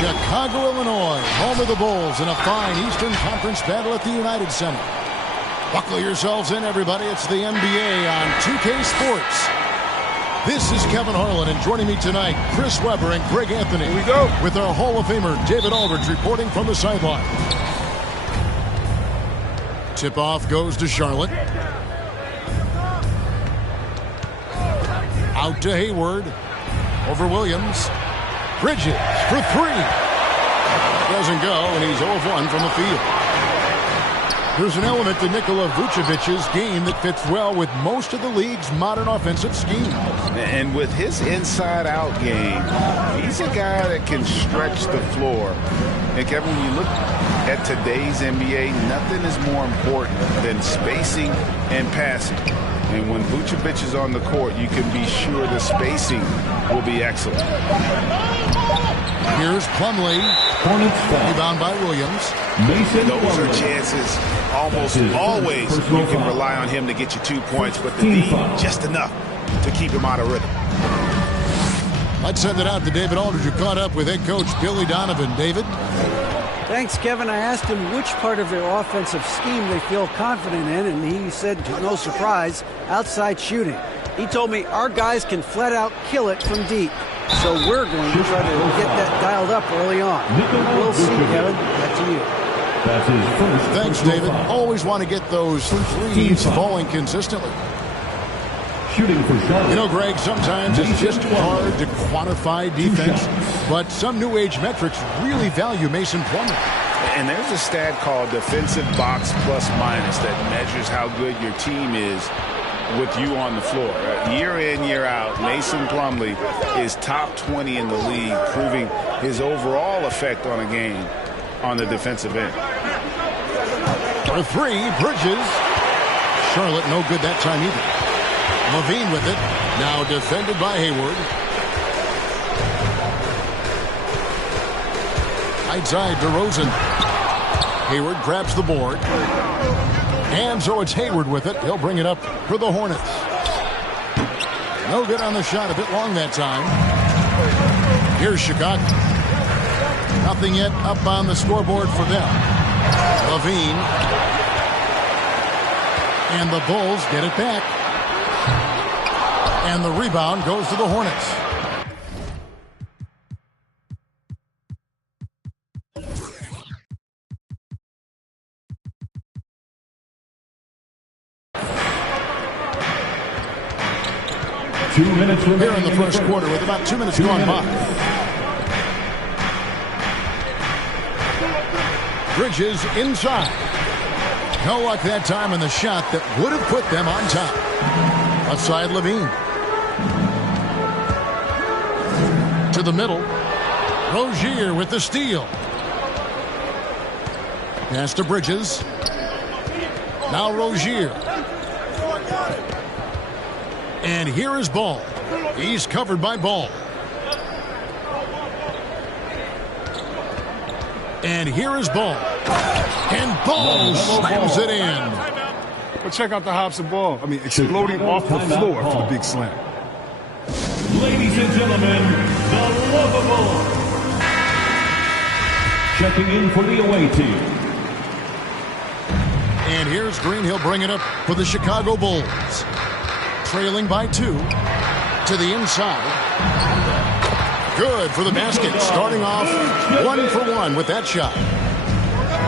Chicago, Illinois, home of the Bulls in a fine Eastern Conference battle at the United Center. Buckle yourselves in, everybody. It's the NBA on 2K Sports. This is Kevin Harlan, and joining me tonight, Chris Webber and Greg Anthony. Here we go. With our Hall of Famer, David Aldridge, reporting from the sideline. Tip-off goes to Charlotte. Out to Hayward. Over Williams. Bridges for three. Doesn't go, and he's 0 of 1 from the field. There's an element to Nikola Vucevic's game that fits well with most of the league's modern offensive schemes. And with his inside-out game, he's a guy that can stretch the floor. And Kevin, when you look at today's NBA, nothing is more important than spacing and passing. And when Vucevic is on the court, you can be sure the spacing will be excellent. Here's Plumlee. Rebound by Williams. Those are chances almost always you can rely on him to get you 2 points, but the D just enough to keep him out of rhythm. Let's send it out to David Aldridge, who caught up with head coach Billy Donovan. David? Thanks, Kevin. I asked him which part of their offensive scheme they feel confident in, and he said, to no surprise, outside shooting. He told me our guys can flat out kill it from deep. So we're going to try to get that dialed up early on. We'll see, Kevin. Back to you. That's his first. Thanks, David. Always want to get those threes falling consistently. Shooting for Charlotte. You know, Greg, sometimes it's just hard to quantify defense, but some new age metrics really value Mason Plumlee. And there's a stat called defensive box plus minus that measures how good your team is with you on the floor. Year in, year out, Mason Plumlee is top 20 in the league, proving his overall effect on a game on the defensive end. For three, Bridges. Charlotte no good that time either. Levine with it. Now defended by Hayward. Right side, DeRozan. Hayward grabs the board. And so it's Hayward with it. He'll bring it up for the Hornets. No good on the shot. A bit long that time. Here's Chicago. Nothing yet up on the scoreboard for them. Levine. And the Bulls get it back. And the rebound goes to the Hornets. Here in the first quarter with about 2 minutes gone by. Bridges inside. No luck that time in the shot that would have put them on top. Outside Levine. To the middle. Rozier with the steal. Pass to Bridges. Now Rozier. And here is Ball. He's covered by Ball. And here is Ball. And Ball slams it in. But check out the hops of Ball. I mean, exploding off the floor for the big slam. Ladies and gentlemen, the lovable. Checking in for the away team. And here's Green. He'll bring it up for the Chicago Bulls. Trailing by 2 to the inside. Good for the basket. Starting off 1 for 1 with that shot.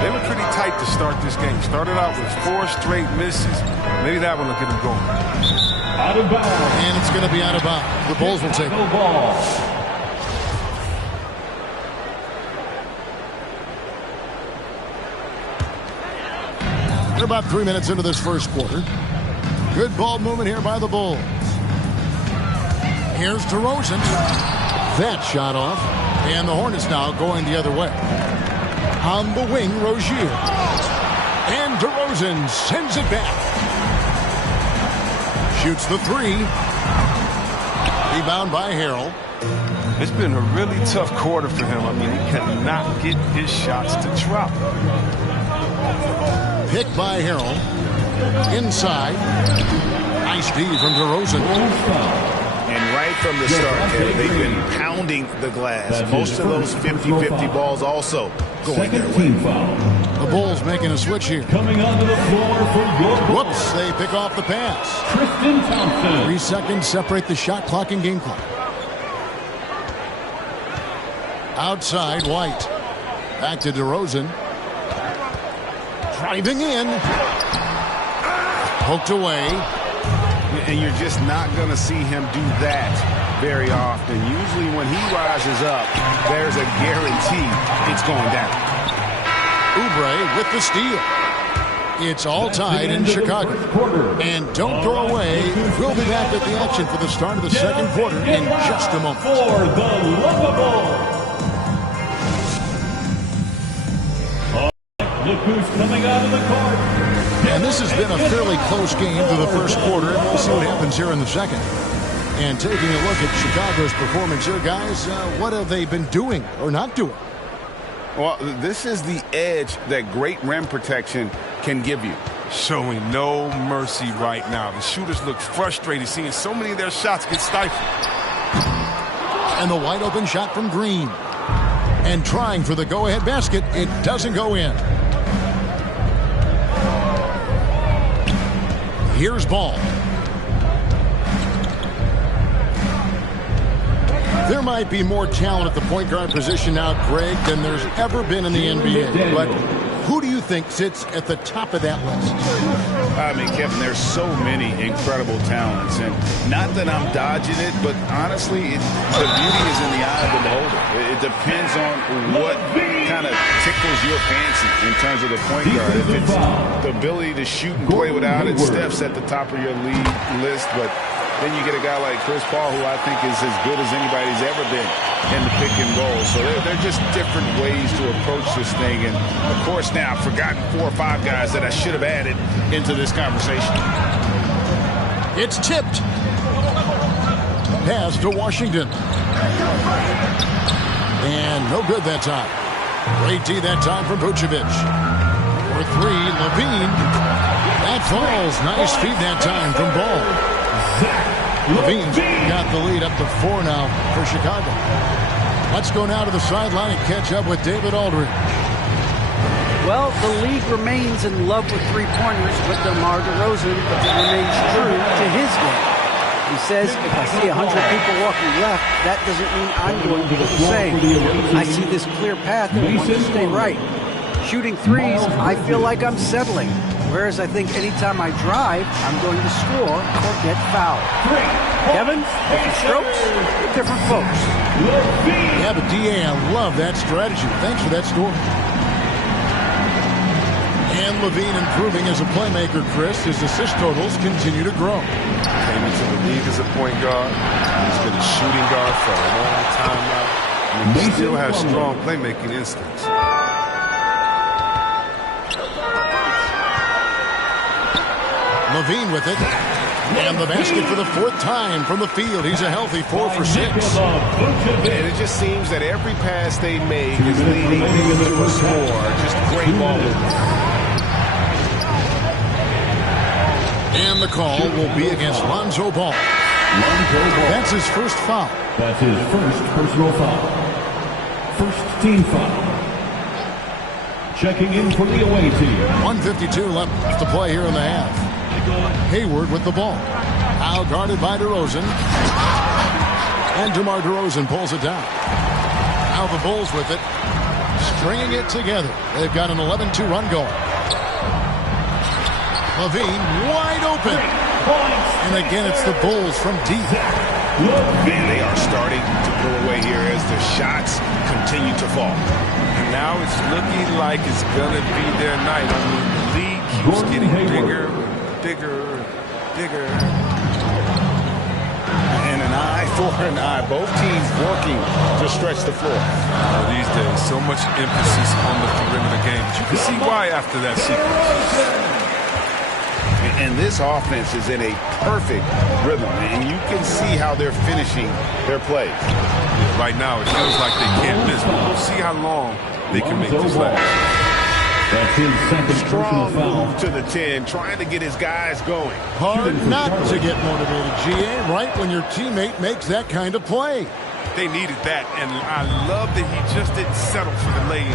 They were pretty tight to start this game. Started out with 4 straight misses. Maybe that one will get them going. Out of bounds. And it's going to be out of bounds. The Bulls will take it. Ball. They're about 3 minutes into this first quarter. Good ball movement here by the Bulls. Here's DeRozan. That shot off. And the Hornets now going the other way. On the wing, Rozier. And DeRozan sends it back. Shoots the 3. Rebound by Harrell. It's been a really tough quarter for him. I mean, he cannot get his shots to drop. Picked by Harrell. Inside. Nice D from DeRozan. And Right from the start, Kevin, they've been pounding the glass. Most of those 50-50 balls also going their way. The Bulls making a switch here. Coming onto the floor for your Bulls. Whoops, they pick off the pass. Tristan Thompson. 3 seconds separate the shot clock and game clock. Outside, White. Back to DeRozan. Driving in. Poked away. And you're just not going to see him do that very often. Usually when he rises up, there's a guarantee it's going down. Oubre with the steal. It's all tied in Chicago. And don't go away. We'll be back at the action for the start of the second quarter in just a moment. For the lovable. Look who's coming out of the court. And this has been a fairly close game through the first quarter, and we'll see what happens here in the second. And taking a look at Chicago's performance here, guys, what have they been doing or not doing? Well, this is the edge that great rim protection can give you. Showing no mercy right now. The shooters look frustrated, seeing so many of their shots get stifled. And the wide open shot from Green. And trying for the go-ahead basket, it doesn't go in. Here's Ball. There might be more talent at the point guard position now, Greg, than there's ever been in the NBA. But who do you think sits at the top of that list? I mean, Kevin, there's so many incredible talents. And not that I'm dodging it, but honestly, the beauty is in the eye of the beholder. It depends on what kind of tickles your fancy in terms of the point guard. If it's the ability to shoot and play without it, Steph's at the top of your league list. But then you get a guy like Chris Paul, who I think is as good as anybody's ever been in the pick and roll. So they're just different ways to approach this thing. And, of course, now I've forgotten 4 or 5 guys that I should have added into this conversation. It's tipped. Pass to Washington. And no good that time. Great D that time from Vucevic. For 3, Levine. That falls. Nice feed that time from Ball. Levine's got the lead up to 4 now for Chicago. Let's go now to the sideline and catch up with David Aldridge. Well, the league remains in love with three-pointers with DeMar DeRozan, but it remains true to his game. He says, if I see 100 people walking left, that doesn't mean I'm going to do the same. I see this clear path and want to stay right. Shooting threes, I feel like I'm settling. Whereas I think anytime I drive, I'm going to score or get fouled. Kevin, different strokes, different folks. Yeah, but DA, I love that strategy. Thanks for that story. And Levine improving as a playmaker, Chris. His assist totals continue to grow. Came into the league as a point guard. He's been a shooting guard for a long time now. And he still has strong playmaking instincts. Levine with it. And the basket for the 4th time from the field. He's a healthy 4 for 6. And it just seems that every pass they make is leading to a score. Just great ball movement. And the call will be against Lonzo Ball. That's his first foul. That's his first personal foul. First team foul. Checking in for the away team. 1:52 left to play here in the half. Hayward with the ball. Now guarded by DeRozan. And DeMar DeRozan pulls it down. Now the Bulls with it. Stringing it together. They've got an 11-2 run going. Levine wide open. And again, it's the Bulls from deep. And they are starting to pull away here as the shots continue to fall. And now it's looking like it's going to be their night. I mean, the league keeps getting bigger, bigger. And an eye for an eye. Both teams working to stretch the floor. These days, so much emphasis on the perimeter game. But you can see why after that sequence. And this offense is in a perfect rhythm, and you can see how they're finishing their plays. Yeah, right now, it feels like they can't miss, but we'll see how long they can make this last. That's his second personal Strong foul. move to the 10, trying to get his guys going. Hard not to get motivated, GA, right when your teammate makes that kind of play. They needed that, and I love that he just didn't settle for the lay-in.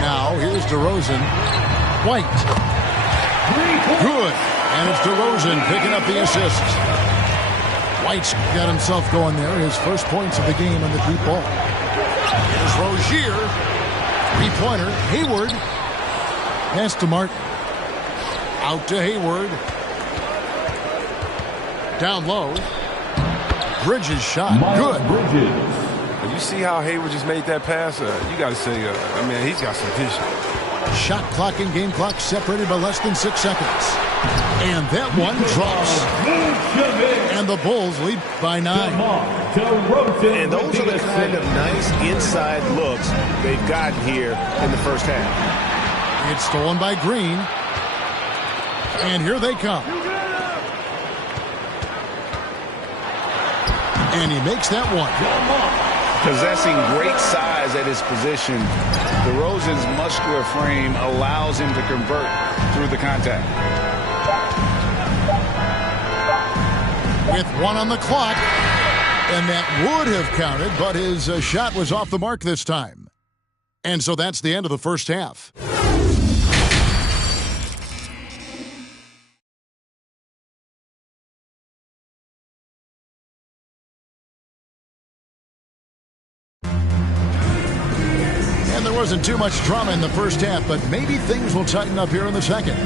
Now, here's DeRozan. White. Good. And it's DeRozan picking up the assist. White's got himself going there. His first points of the game on the deep ball. Here's Rozier. Three-pointer. Hayward. Pass to Martin. Out to Hayward. Down low. Bridges shot. Good. Bridges. You see how Hayward just made that pass? You got to say, man, he's got some vision. Shot clock and game clock separated by less than 6 seconds. And that one drops. And the Bulls lead by 9. And those are the kind of nice inside looks they've gotten here in the first half. It's stolen by Green. And here they come. And he makes that one. Possessing great size at his position, DeRozan's muscular frame allows him to convert through the contact. With 1 on the clock, and that would have counted, but his shot was off the mark this time. And so that's the end of the first half. And there wasn't too much drama in the first half, but maybe things will tighten up here in the second.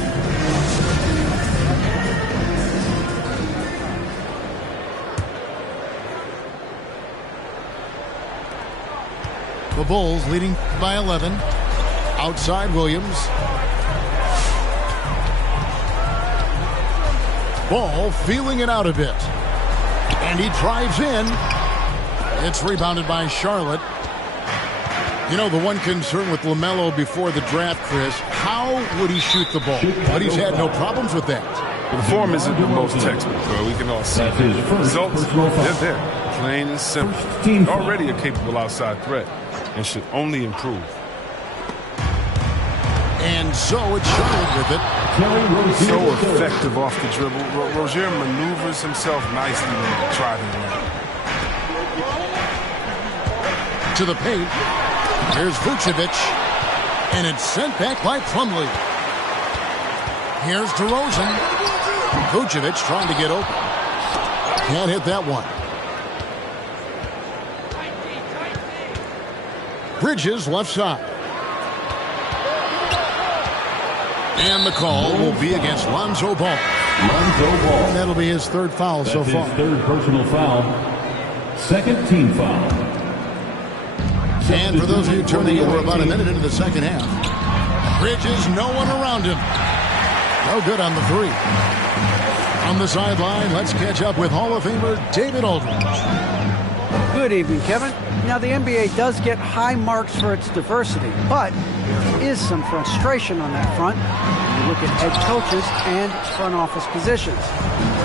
The Bulls leading by 11. Outside Williams. Ball feeling it out a bit. And he drives in. It's rebounded by Charlotte. You know, the one concern with LaMelo before the draft, Chris, how would he shoot the ball? But he's had no problems with that. The form isn't the most textbook, bro. We can all see that. Results, they're there. Plain and simple. Already a capable outside threat and should only improve. And so it's Charlotte with it. So effective off the dribble. Rozier maneuvers himself nicely when he tries to run. To the paint. Here's Vucevic. And it's sent back by Plumlee. Here's DeRozan. Vucevic trying to get open. Can't hit that one. Bridges left side. And the call will be against Lonzo Ball. And that'll be his third foul so far. His third personal foul. Second team foul. And for those of you tuning in, we're about a minute into the second half. Bridges, no one around him. No good on the three. On the sideline, let's catch up with Hall of Famer David Aldridge. Good evening, Kevin. Now, the NBA does get high marks for its diversity, but there is some frustration on that front when you look at head coaches and front office positions.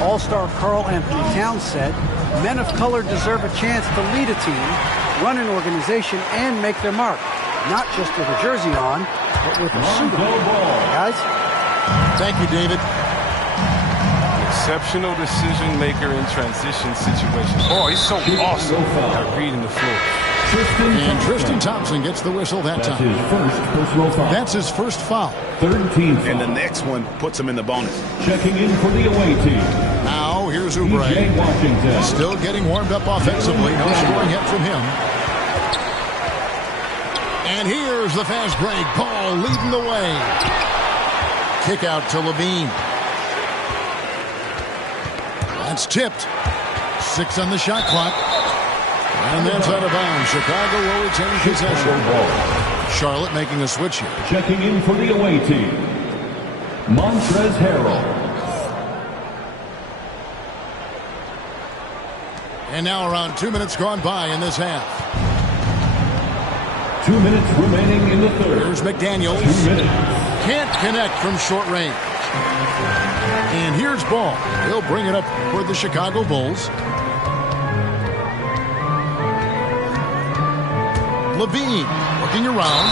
All-star Karl Anthony Towns said, men of color deserve a chance to lead a team, run an organization, and make their mark, not just with a jersey on, but with a suit on. Guys? Thank you, David. Exceptional decision maker in transition situations. Oh, he's so awesome at reading the floor. And Tristan Thompson gets the whistle that That's time. his first personal foul. That's his first foul. Third team foul. And the next one puts him in the bonus. Checking in for the away team. Now here's PJ Oubre. Washington. Still getting warmed up offensively. No scoring yet from him. And here's the fast break. Ball leading the way. Kick out to Levine. That's tipped. 6 on the shot clock. And that's out of bounds. Chicago will retain possession. Charlotte making a switch here. Checking in for the away team. Montrezl Harrell. And now around 2 minutes gone by in this half. 2 minutes remaining in the third. Here's McDaniels. 2 minutes. Can't connect from short range. And here's Ball. He'll bring it up for the Chicago Bulls. Levine looking around.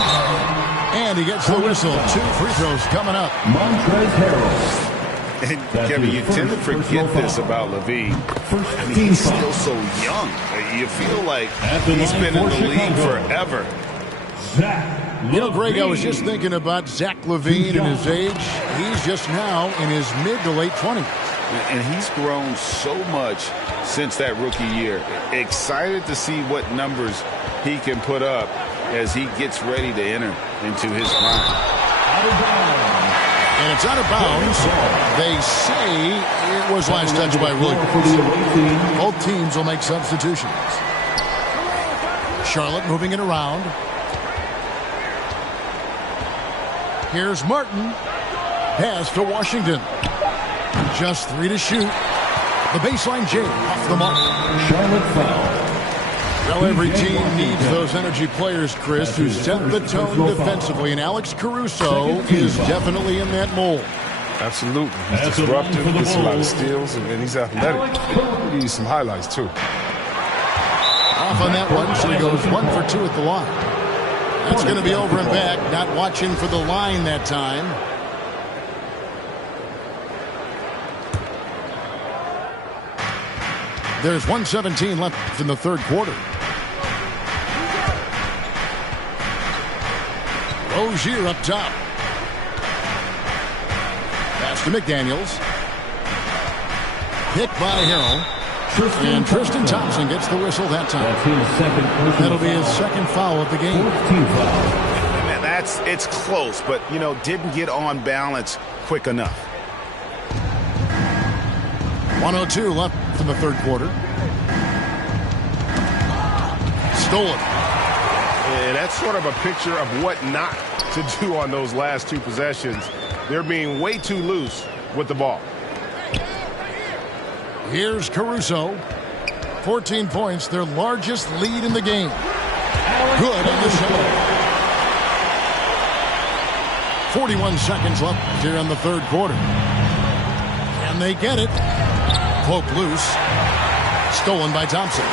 And he gets the whistle. 2 free throws coming up. Montrezl Harrell. And Kevin, you tend to forget this about LaVine. I mean, he's still so young. You feel like he's been in the league forever. Greg, I was just thinking about Zach LaVine and his age. He's just now in his mid to late 20s. And he's grown so much since that rookie year. Excited to see what numbers he can put up as he gets ready to enter into his prime. And it's out of bounds. They say it was last touched by Williams. Both teams will make substitutions. Charlotte moving it around. Here's Martin. Pass to Washington. Just 3 to shoot. The baseline jam off the mark. Charlotte foul. Well, every team needs those energy players, Chris, who set the tone defensively, and Alex Caruso is definitely in that mold. Absolutely. He's disruptive, gets a lot of steals, and he's athletic. He needs some highlights, too. Off on that one, so he goes 1 for 2 at the line. That's going to be over and back, not watching for the line that time. There's 1:17 left in the third quarter. Rozier up top. Pass to McDaniels. Picked by Harrell. And Tristan Thompson gets the whistle that time. That'll be his second foul of the game. Man, it's close, but, didn't get on balance quick enough. 1:02 left in the third quarter. Stolen. Yeah, that's sort of a picture of what not to do on those last 2 possessions. They're being way too loose with the ball. Here's Caruso. 14 points, their largest lead in the game. Good on the shot. 41 seconds left here in the third quarter. And they get it. Cloak loose. Stolen by Thompson.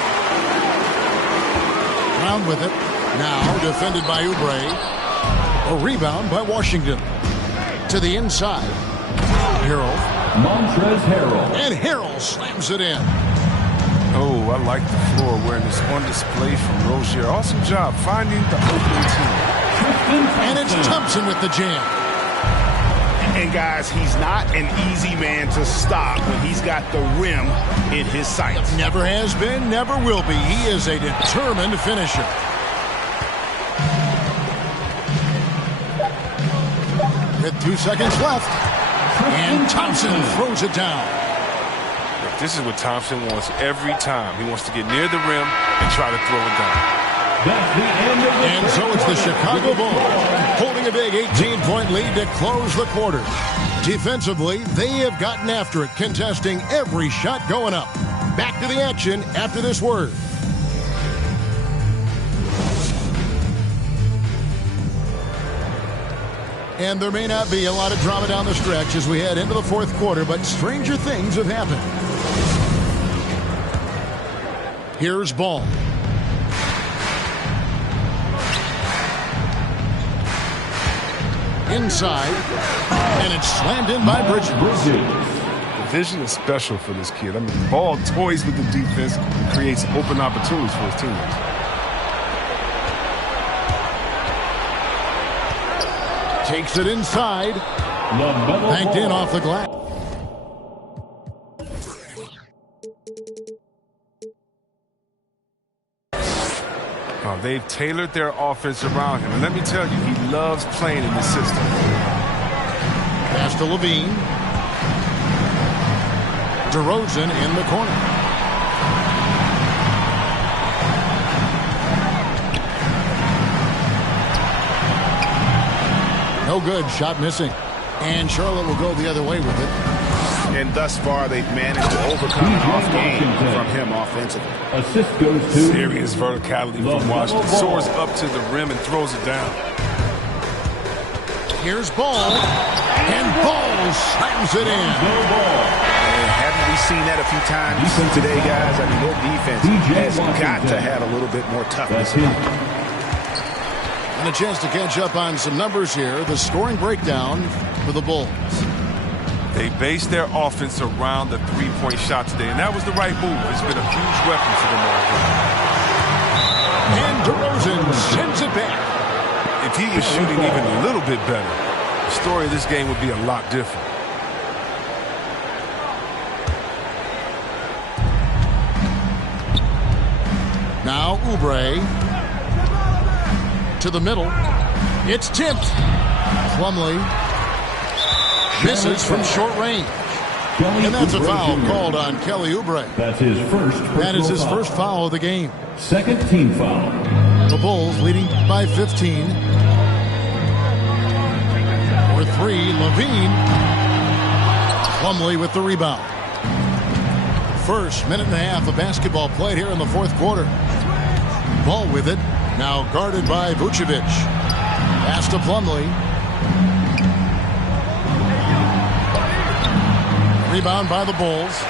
Round with it. Now defended by Oubre. A rebound by Washington. To the inside. Harrell. Montrezl Harrell. And Harrell slams it in. Oh, I like the floor awareness on display from Rozier. Awesome job finding the open team. And it's Thompson with the jam. And, guys, he's not an easy man to stop when he's got the rim in his sights. Never has been, never will be. He is a determined finisher. With 2 seconds left. And Thompson throws it down. This is what Thompson wants every time. He wants to get near the rim and try to throw it down. That's the end of the And so it's the Chicago Bulls holding a big 18-point lead to close the quarter. Defensively, they have gotten after it, contesting every shot going up. Back to the action after this word. And there may not be a lot of drama down the stretch as we head into the fourth quarter, but stranger things have happened. Here's Ball. Inside, and it's slammed in by Bridges. The vision is special for this kid. I mean, Ball toys with the defense and creates open opportunities for his teammates. Takes it inside. Banked in off the glass. Oh, they've tailored their offense around him. And let me tell you, he loves playing in this system. Pass to Levine. DeRozan in the corner. No good. Shot missing. And Charlotte will go the other way with it. And thus far, they've managed to overcome an off game from him offensively. Assist goes to Serious verticality from Washington. Soars up to the rim and throws it down. Here's Ball. And Ball slams it in. And haven't we seen that a few times today, guys? I mean, their defense has got to have a little bit more toughness. And a chance to catch up on some numbers here. The scoring breakdown for the Bulls. They based their offense around the three-point shot today, and that was the right move. It's been a huge weapon for them all game. And DeRozan sends it back. If he was shooting even a little bit better, the story of this game would be a lot different. Now Oubre to the middle. It's tipped. Plumlee misses from short range. And that's a foul called on Kelly Oubre. That's his first. That is his first foul of the game. Second team foul. The Bulls leading by 15. For three, Levine. Plumlee with the rebound. First minute and a half of basketball played here in the fourth quarter. Ball with it. Now guarded by Vucevic. Pass to Plumlee. Rebound by the Bulls.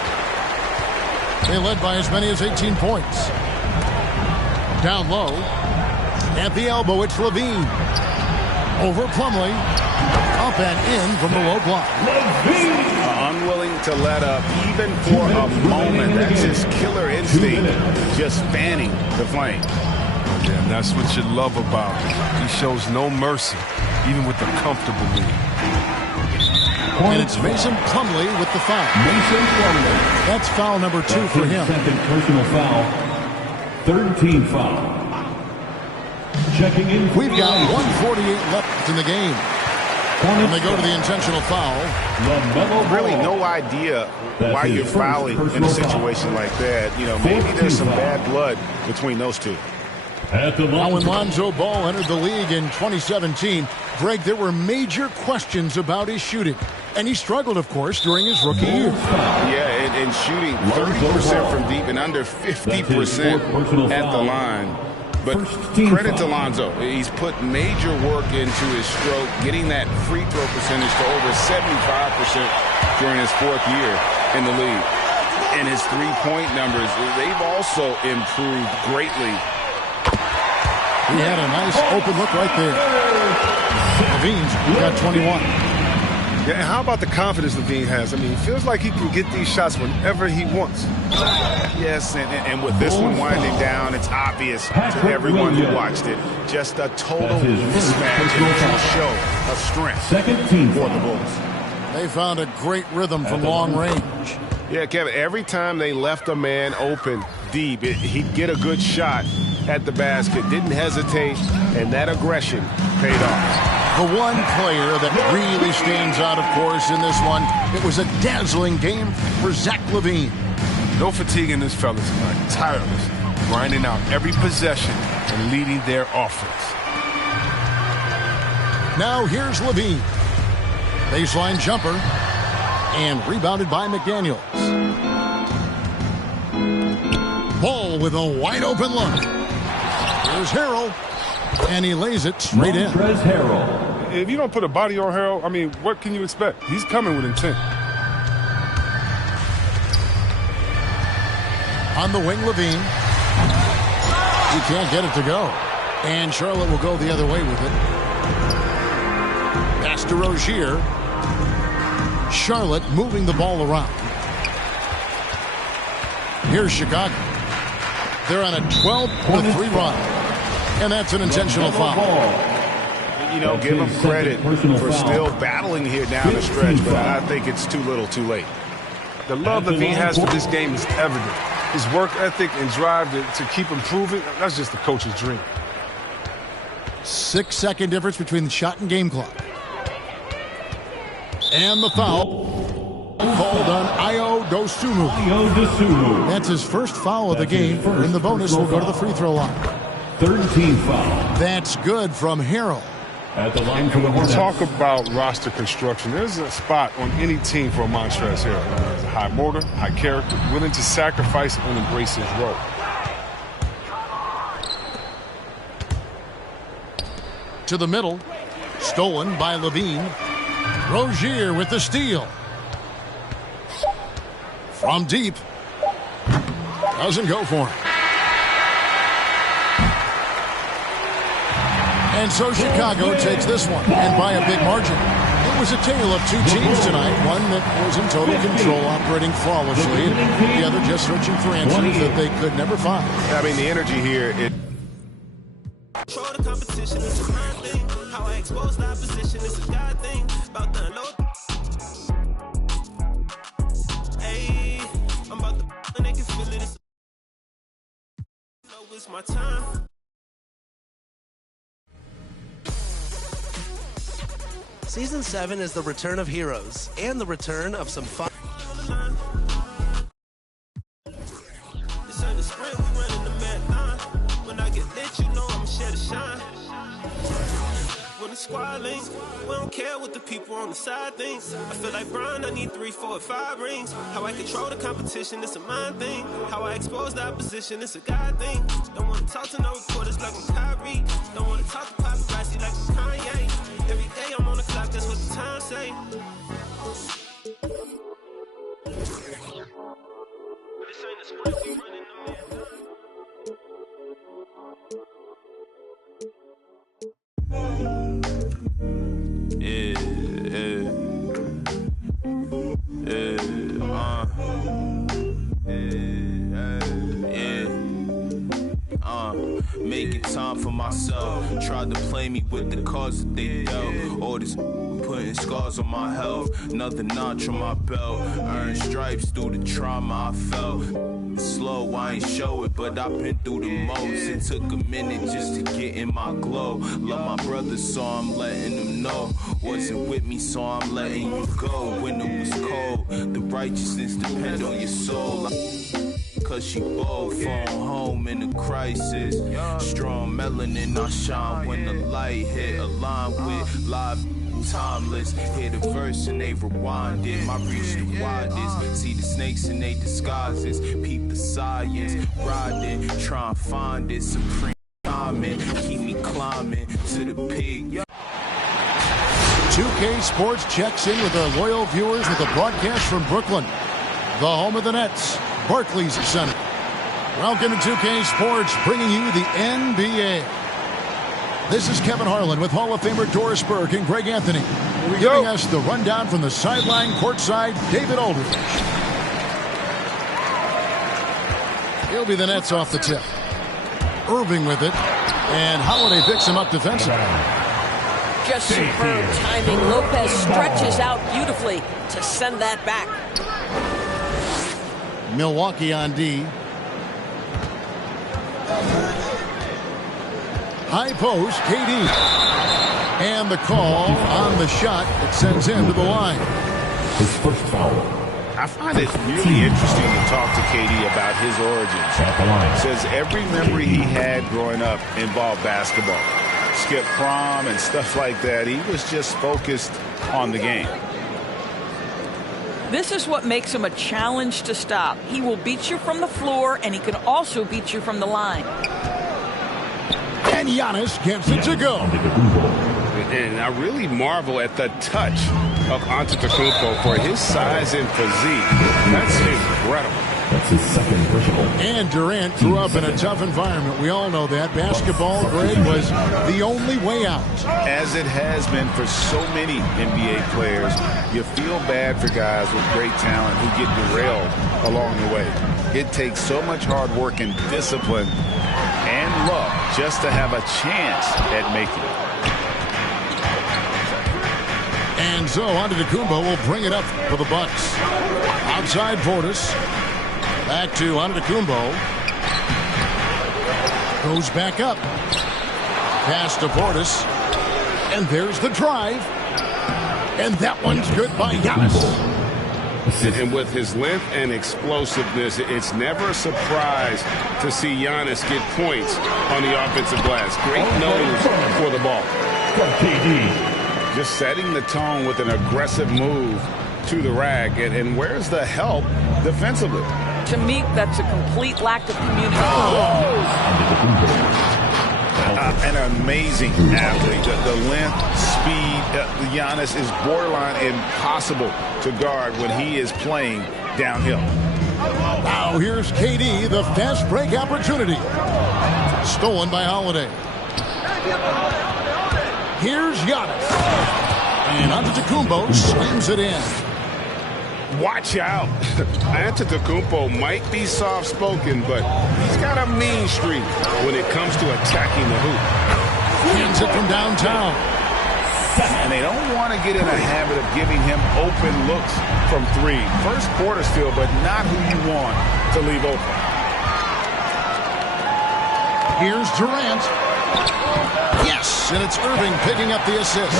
They led by as many as 18 points. Down low. At the elbow, it's Levine. Over Plumlee. Up and in from the low block. Unwilling to let up even for a moment. That's his killer instinct. Just fanning the flame. Yeah, and that's what you love about him. He shows no mercy, even with the comfortable lead. And it's Mason Plumlee with the foul. Mason Plumlee. That's foul number 2 for him. Second personal foul. Third team foul. Checking in. We've got 1:48 left in the game. And they go to the intentional foul. Really no idea why you're fouling in a situation like that. You know, maybe there's some bad blood between those two. Now when Lonzo Ball entered the league in 2017, Greg, there were major questions about his shooting. And he struggled, of course, during his rookie year. Yeah, and shooting 30% from deep and under 50% at the line. But credit to Lonzo. He's put major work into his stroke, getting that free throw percentage to over 75% during his fourth year in the league. And his three-point numbers, they've also improved greatly. He had a nice open look right there. Levine's got 21. Yeah, and how about the confidence Levine has? I mean, he feels like he can get these shots whenever he wants. Yes, and with this one winding down, it's obvious to everyone who watched it. Just a total mismatch and a show of strength Second team for the Bulls. They found a great rhythm from long range. Yeah, Kevin, every time they left a man open deep, he'd get a good shot at the basket. Didn't hesitate, and that aggression paid off. The one player that really stands out, of course, in this one, it was a dazzling game for Zach LaVine. No fatigue in this fella tonight. Tireless, grinding out every possession and leading their offense. Now here's LaVine. Baseline jumper. And rebounded by McDaniels. Ball with a wide open look. Here's Harrell. And he lays it straight in. Harrell. If you don't put a body on Harrell, I mean, what can you expect? He's coming with intent. On the wing, Levine. He can't get it to go. And Charlotte will go the other way with it. Pass to Rozier. Charlotte moving the ball around. Here's Chicago. They're on a 12-3 run. And that's an intentional foul. You know, give him credit for still battling here down the stretch, but I think it's too little too late. The love Levine has for this game is evident. His work ethic and drive to keep improving, that's just the coach's dream. 6-second difference between the shot and game clock. And the foul called on Ayo Dosunmu. That's his first foul of the game, and the bonus will go to the free throw line. Third team foul. That's good from Harrell. At the line for the When we Hornets. talk about roster construction, there's a spot on any team for a Montrezl Harrell. He's a high motor, high character, willing to sacrifice and embrace his role. To the middle, stolen by Levine. Rozier with the steal. From deep. Doesn't go for it. And so Chicago takes this one, and by a big margin. It was a tale of two teams tonight, one that was in total control, operating flawlessly, and the other just searching for answers that they could never find. I mean, the energy here, Control the competition, it's a mind thing. How I expose the opposition, it's a God thing. About to unload. Hey, I'm about to and they can feel it. It's my time. Season 7 is the return of heroes and the return of some fun. This ain't a sprint, we running the marathon. When I get lit, you know I'ma share the shine. When the squad links, we don't care what the people on the side think. I feel like Brian, I need 3, 4, 5 rings. How I control the competition, it's a mind thing. How I expose the opposition, it's a God thing. Don't wanna talk to no reporters like I'm Kyrie. Don't wanna talk to paparazzi like I'm Kanye. Every day I'm on the clock, that's what the time say. This ain't a sprint, we running the marathon. Making time for myself. Tried to play me with the cards that they dealt. All this putting scars on my health. Another notch on my belt. Earned stripes through the trauma I felt. Slow, I ain't show it, but I've been through the most. It took a minute just to get in my glow. Love my brothers, so I'm letting them know. Wasn't with me, so I'm letting you go. When it was cold, the righteousness depend on your soul. Cause she bold, phone home in a crisis. Strong melanin, I shine when the light hit. Aligned with live, timeless. Hear the verse and they rewind it. My reach the widest. See the snakes in they disguises. Peep the science. Riding, try and find it. Supreme diamond. Keep me climbing to the peak. 2K Sports checks in with our loyal viewers with a broadcast from Brooklyn, the home of the Nets, Barclays Center. Welcome to 2K Sports, bringing you the NBA. This is Kevin Harlan with Hall of Famer Doris Burke and Greg Anthony. Giving us the rundown from the sideline courtside, David Aldridge. He'll be the Nets off the tip. Irving with it, and Holiday picks him up defensively. Just superb timing. Lopez stretches out beautifully to send that back. Milwaukee on D. High post, KD. And the call on the shot that sends him to the line. His first foul. I find it really interesting to talk to KD about his origins. Says every memory he had growing up involved basketball. Skip prom and stuff like that. He was just focused on the game. This is what makes him a challenge to stop. He will beat you from the floor, and he can also beat you from the line. And Giannis gets it to go. And I really marvel at the touch of Antetokounmpo for his size and physique. That's incredible. That's his second personal. And Durant grew up in a tough environment. We all know that. Basketball, Greg, was the only way out. As it has been for so many NBA players, you feel bad for guys with great talent who get derailed along the way. It takes so much hard work and discipline and luck just to have a chance at making it. And so Antetokounmpo will bring it up for the Bucks. Outside Portis. Back to Antetokounmpo. Goes back up. Pass to Portis. And there's the drive. And that one's good by Giannis. And with his length and explosiveness, it's never a surprise to see Giannis get points on the offensive glass. Great nose for the ball. Just setting the tone with an aggressive move to the rack. And where's the help defensively? To me, that's a complete lack of communication. An amazing athlete. The length, speed, Giannis is borderline impossible to guard when he is playing downhill. Now here's KD, the fast break opportunity. Stolen by Holiday. Here's Giannis. And Antetokounmpo slams it in. Watch out. Antetokounmpo might be soft-spoken, but he's got a mean streak when it comes to attacking the hoop. Hands it from downtown. And they don't want to get in a habit of giving him open looks from three. First quarter still, but not who you want to leave open. Here's Durant. Yes, and it's Irving picking up the assist.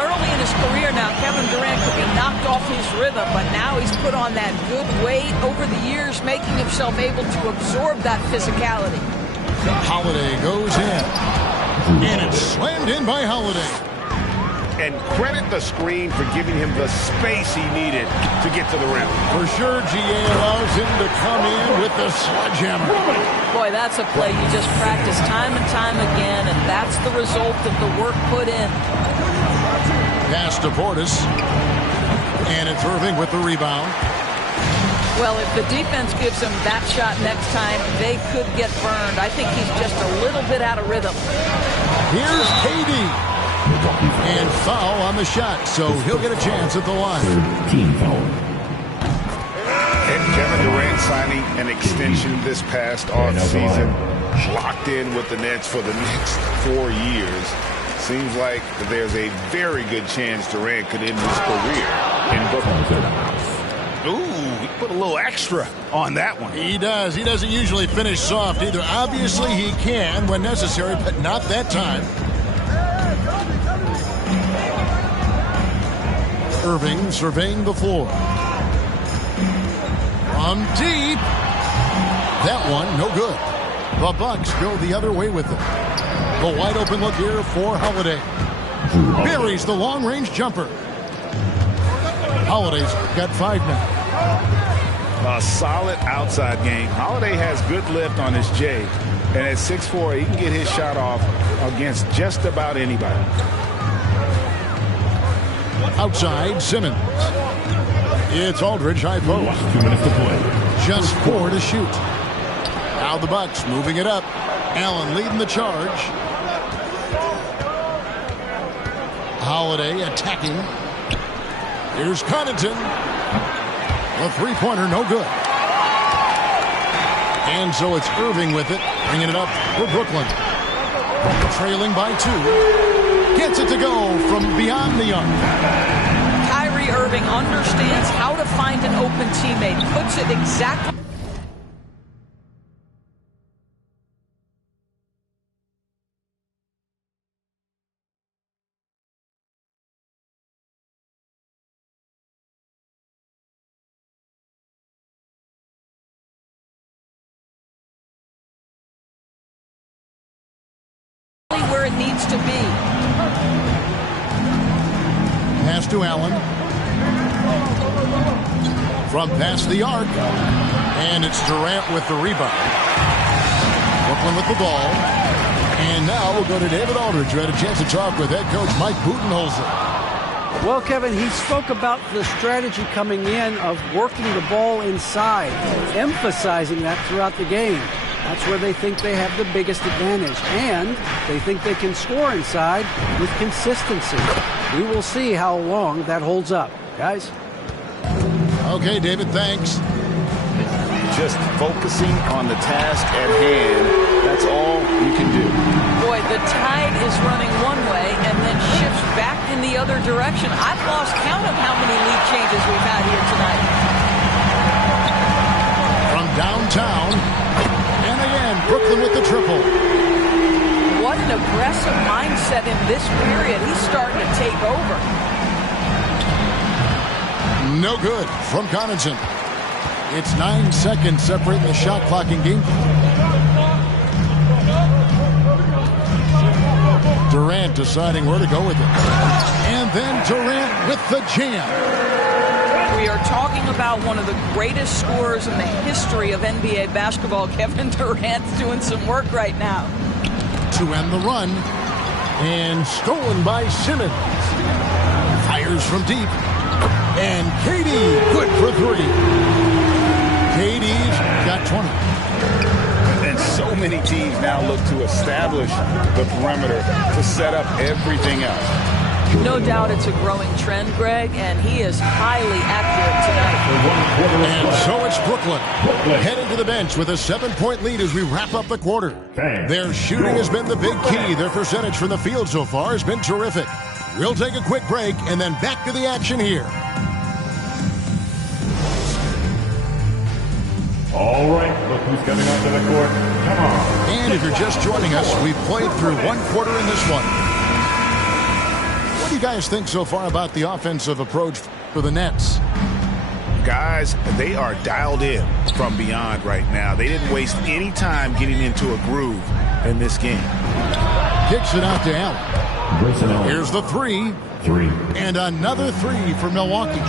Early in his career now, Kevin Durant could be knocked off his rhythm, but now he's put on that good weight over the years, making himself able to absorb that physicality. Holiday goes in. And it's slammed in by Holiday. And credit the screen for giving him the space he needed to get to the rim. For sure, GA allows him to come in with the sledgehammer. Boy, that's a play you just practice time and time again, and that's the result of the work put in. Pass to Portis. And it's Irving with the rebound. Well, if the defense gives him that shot next time, they could get burned. I think he's just a little bit out of rhythm. Here's KD. And foul on the shot, so he'll get a chance at the line. Team foul. And Kevin Durant signing an extension this past offseason, locked in with the Nets for the next 4 years. Seems like there's a very good chance Durant could end his career in Brooklyn. Ooh, he put a little extra on that one. He does. He doesn't usually finish soft either. Obviously, he can when necessary, but not that time. Irving surveying the floor. From deep. That one, no good. The Bucks go the other way with it. The wide open look here for Holiday. Buries the long-range jumper. Holiday's got 5 now. A solid outside game. Holiday has good lift on his J. And at 6'4", he can get his shot off against just about anybody. Outside, Simmons. It's Aldridge high post. 2 minutes to play. Just 4 to shoot. Now the Bucks moving it up. Allen leading the charge. Holiday attacking. Here's Connaughton. The three-pointer, no good. And so it's Irving with it, bringing it up for Brooklyn. Trailing by 2. Gets it to go from beyond the arc. Kyrie Irving understands how to find an open teammate, puts it exactly. Where it needs to be. Pass to Allen. From past the arc. And it's Durant with the rebound. Brooklyn with the ball. And now we'll go to David Aldridge, who had a chance to talk with head coach Mike Budenholzer. Well, Kevin, he spoke about the strategy coming in of working the ball inside, emphasizing that throughout the game. That's where they think they have the biggest advantage, and they think they can score inside with consistency. We will see how long that holds up. Guys? Okay, David, thanks. Just focusing on the task at hand, that's all you can do. Boy, the tide is running one way and then shifts back in the other direction. I've lost count of how many lead changes we've had here tonight. From downtown, and again, Brooklyn with the triple. What an aggressive mindset in this period. He's starting to take over. No good from Connaughton. It's 9 seconds separating the shot clock and game. Durant deciding where to go with it. And then Durant with the jam. We are talking about one of the greatest scorers in the history of NBA basketball. Kevin Durant's doing some work right now. To end the run. And stolen by Simmons. Fires from deep. And KD, good for 3. KD's got 20. And so many teams now look to establish the perimeter to set up everything else. No doubt it's a growing trend, Greg, and he is highly accurate tonight. And so it's Brooklyn heading to the bench with a 7-point lead as we wrap up the quarter. Their shooting has been the big key. Their percentage from the field so far has been terrific. We'll take a quick break and then back to the action here. All right, look who's coming onto the court. Come on. And if you're just joining us, we've played through one quarter in this one. What do you guys think so far about the offensive approach for the Nets? Guys, they are dialed in from beyond right now. They didn't waste any time getting into a groove in this game. Kicks it out to Allen. Here's the three. And another three for Milwaukee.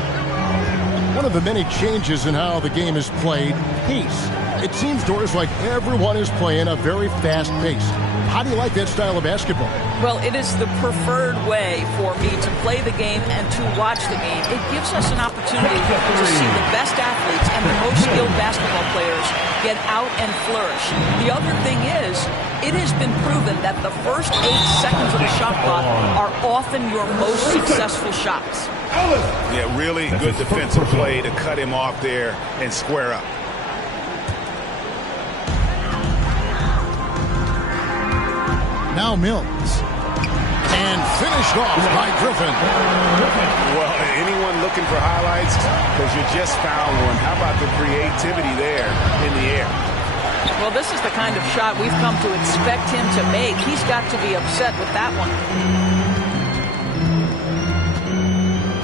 One of the many changes in how the game is played, pace. It seems to us like everyone is playing a very fast pace. How do you like that style of basketball? Well, it is the preferred way for me to play the game and to watch the game. It gives us an opportunity to see the best athletes and the most skilled basketball players get out and flourish. The other thing is, it has been proven that the first 8 seconds of the shot clock are often your most successful shots. Yeah, really good defensive play to cut him off there and square up. Now Mills. And finished off by Griffin. Well, anyone looking for highlights? Because you just found one. How about the creativity there in the air? Well, this is the kind of shot we've come to expect him to make. He's got to be upset with that one.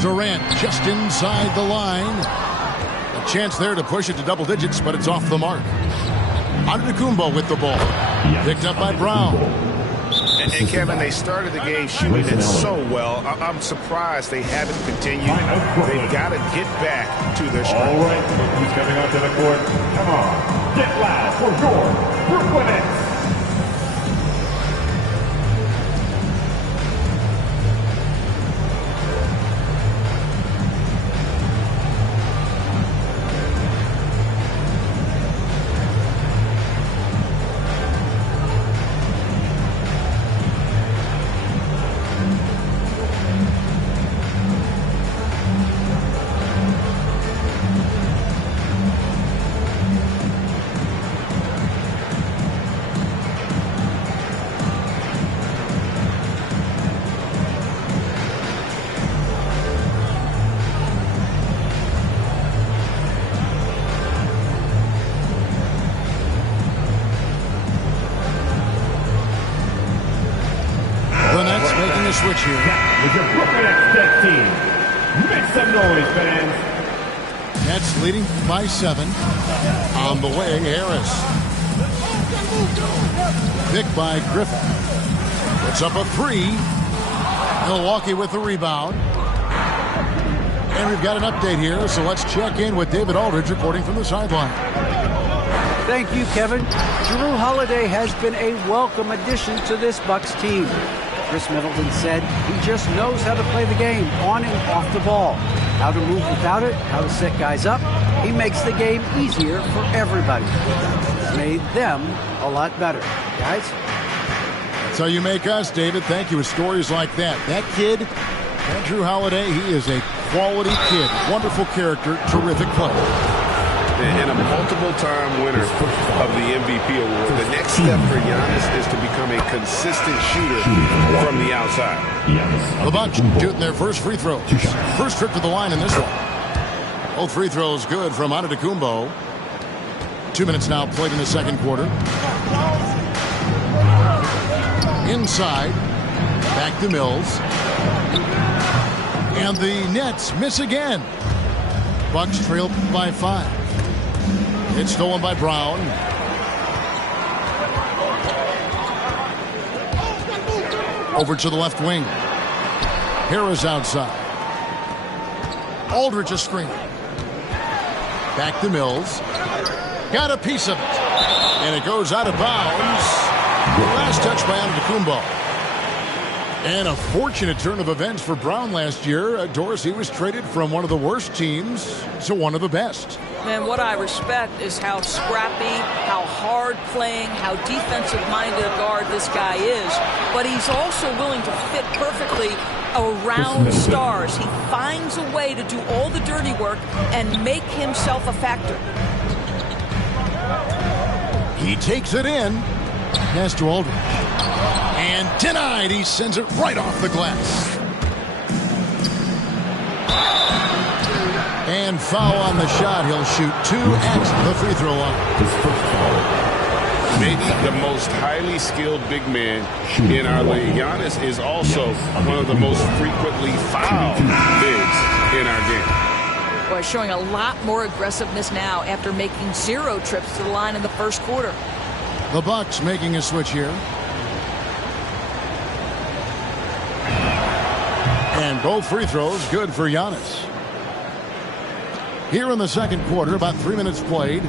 Durant just inside the line. A chance there to push it to double digits, but it's off the mark. Antetokounmpo with the ball. Picked up by Brown. And Kevin, they started the game shooting it so well. I'm surprised they haven't continued. They've got to get back to their strength. All right, look who's coming onto the court. Come on, get loud for your Brooklyn Nets. Switch here. With your Brooklyn Nets team. Make some noise, fans. Nets leading by 7. On the wing, Harris. Picked by Griffin. Puts up a 3. Milwaukee with the rebound. And we've got an update here, so let's check in with David Aldridge reporting from the sideline. Thank you, Kevin. Jrue Holiday has been a welcome addition to this Bucks team. Chris Middleton said he just knows how to play the game on and off the ball, how to move without it, how to set guys up. He makes the game easier for everybody. It's made them a lot better. Guys? That's how you make us, David. Thank you. With stories like that. That kid, that Jrue Holiday, he is a quality kid. Wonderful character, terrific player. And a multiple-time winner of the MVP award. The next step for Giannis is to become a consistent shooter from the outside. The Bucks shooting their first free throws. First trip to the line in this one. Both free throws good from Antetokounmpo. 2 minutes now played in the second quarter. Inside. Back to Mills. And the Nets miss again. Bucks trail by 5. It's stolen by Brown. Over to the left wing. Harris outside. Aldridge a screen. Back to Mills. Got a piece of it. And it goes out of bounds. The last touch by Antetokounmpo. And a fortunate turn of events for Brown last year. Doris, he was traded from one of the worst teams to one of the best. And what I respect is how scrappy, how hard playing, how defensive-minded a guard this guy is. But he's also willing to fit perfectly around stars. He finds a way to do all the dirty work and make himself a factor. He takes it in. Pass to Aldridge. And denied. He sends it right off the glass. And foul on the shot. He'll shoot 2 at the free throw line. Maybe the most highly skilled big man in our league. Giannis is also one of the most frequently fouled bigs in our game. Boy, showing a lot more aggressiveness now after making 0 trips to the line in the first quarter. The Bucks making a switch here. And both free throws good for Giannis. Here in the second quarter, about 3 minutes played.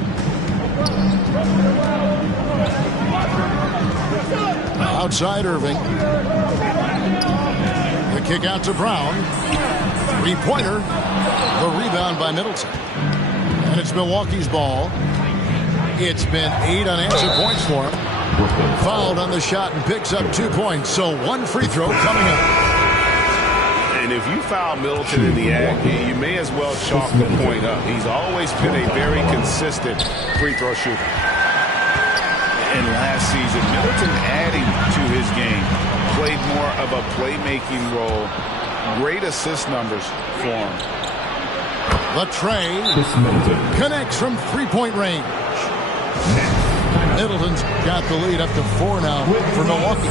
Outside Irving. The kick out to Brown. Three-pointer. The rebound by Middleton. And it's Milwaukee's ball. It's been 8 unanswered points for him. Fouled on the shot and picks up 2 points. So 1 free throw coming up. And if you foul Middleton in the act, you may as well chalk the point up. He's always been a very consistent free throw shooter. And last season, Middleton adding to his game, played more of a playmaking role. Great assist numbers for him. The tray connects from three-point range. Middleton's got the lead up to 4 now for Milwaukee.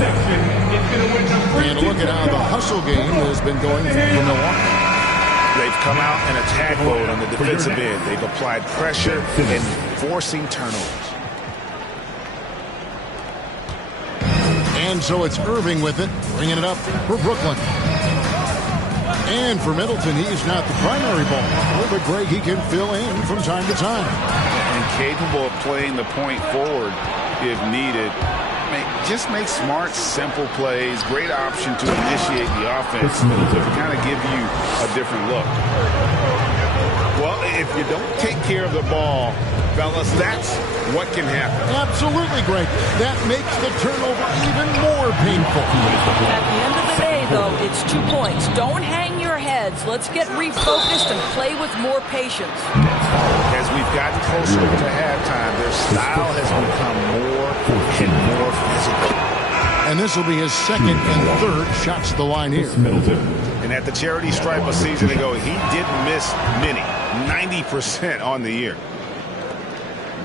And look at how the hustle game has been going for Milwaukee. They've come out in attack mode on the defensive end. They've applied pressure and forcing turnovers. And so it's Irving with it, bringing it up for Brooklyn. And for Middleton, he's not the primary ball player, but Greg, he can fill in from time to time. And capable of playing the point forward if needed. Just make smart, simple plays. Great option to initiate the offense to kind of give you a different look. Well, if you don't take care of the ball, fellas, that's what can happen. Absolutely, Greg. That makes the turnover even more painful. At the end of the day, though, it's 2 points. Don't hang your heads. Let's get refocused and play with more patience. As we've gotten closer to halftime, their style has become more and more physical. And this will be his second and third shots to the line here. And at the charity stripe a season ago, he didn't miss many. 90% on the year.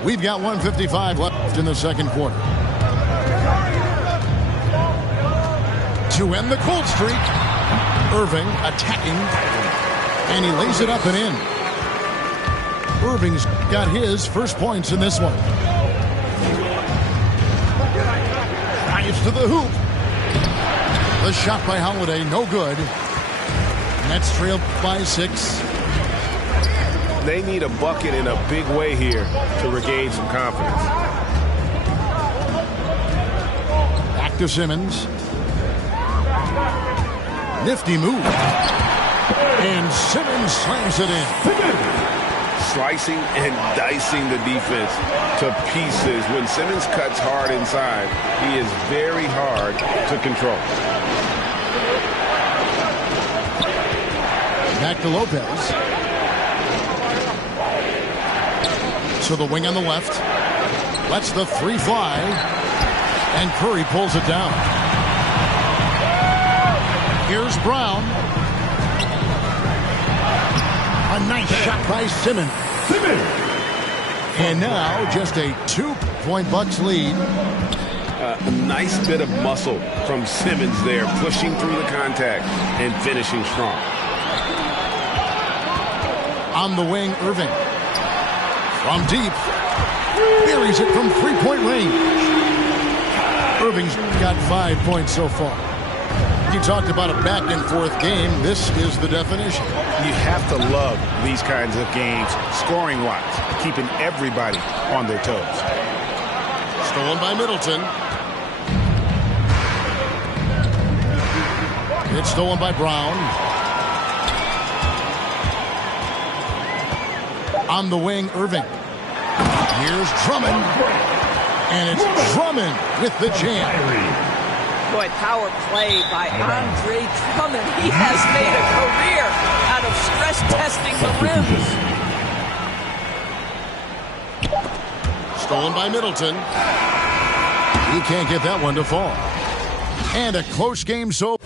We've got 1:55 left in the second quarter. To end the cold streak, Irving attacking, and he lays it up and in. Irving's got his first points in this one. Drives to the hoop. The shot by Holiday, no good. Nets trailed by 6. They need a bucket in a big way here to regain some confidence. Back to Simmons. Nifty move. And Simmons slams it in. Slicing and dicing the defense to pieces. When Simmons cuts hard inside, he is very hard to control. Back to Lopez. So the wing on the left. Lets the 3 fly. And Curry pulls it down. Here's Brown. A nice shot by Simmons. And now just a 2-point Bucks lead. A nice bit of muscle from Simmons there, pushing through the contact and finishing strong. On the wing, Irving. From deep. Buries it from 3-point range. Irving's got 5 points so far. You talked about a back-and-forth game. This is the definition. You have to love these kinds of games, scoring-wise, keeping everybody on their toes. Stolen by Middleton. It's stolen by Brown. On the wing, Irving. Here's Drummond. And it's Drummond with the jam. Boy, power play by Andre Drummond. He has made a career out of stress testing the rims. Stolen by Middleton. He can't get that one to fall. And a close game so.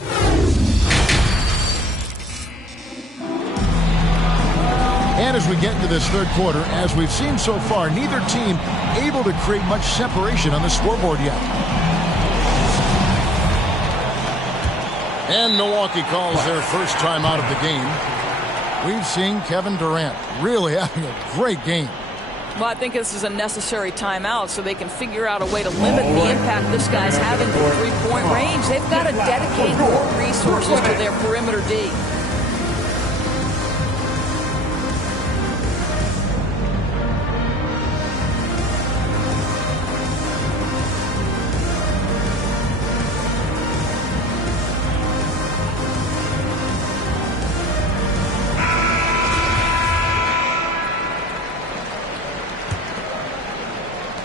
And as we get into this third quarter, as we've seen so far, neither team able to create much separation on the scoreboard yet. And Milwaukee calls their first time out of the game. We've seen Kevin Durant really having a great game. Well, I think this is a necessary timeout so they can figure out a way to limit the impact this guy's having from three-point range. They've got to dedicate more resources to their perimeter D.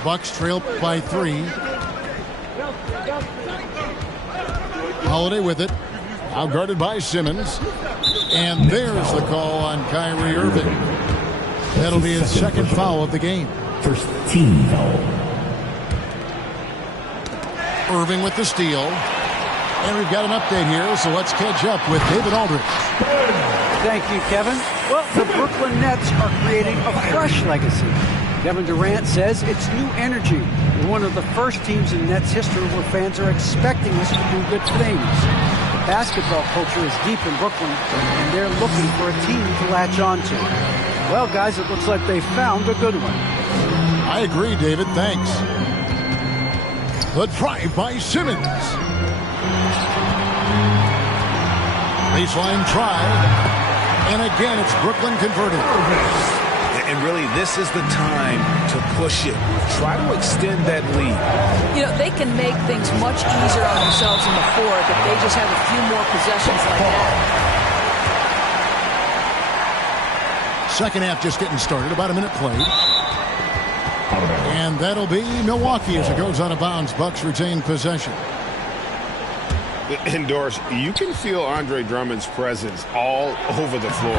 Bucks trail by 3. Holiday with it. Now guarded by Simmons. And there's the call on Kyrie Irving. That'll be his second foul of the game. First team foul. Irving with the steal. And we've got an update here, so let's catch up with David Aldridge. Thank you, Kevin. Well, the Brooklyn Nets are creating a fresh legacy. Kevin Durant says it's new energy. We're one of the first teams in Nets history where fans are expecting us to do good things. The basketball culture is deep in Brooklyn, and they're looking for a team to latch on to. Well, guys, it looks like they found a good one. I agree, David. Thanks. The drive by Simmons. Baseline try. And again, it's Brooklyn converted. And really, this is the time to push it. Try to extend that lead. You know, they can make things much easier on themselves in the fourth if they just have a few more possessions like that. Second half just getting started. About a minute played. And that'll be Milwaukee as it goes out of bounds. Bucks retain possession. Indoors, you can feel Andre Drummond's presence all over the floor,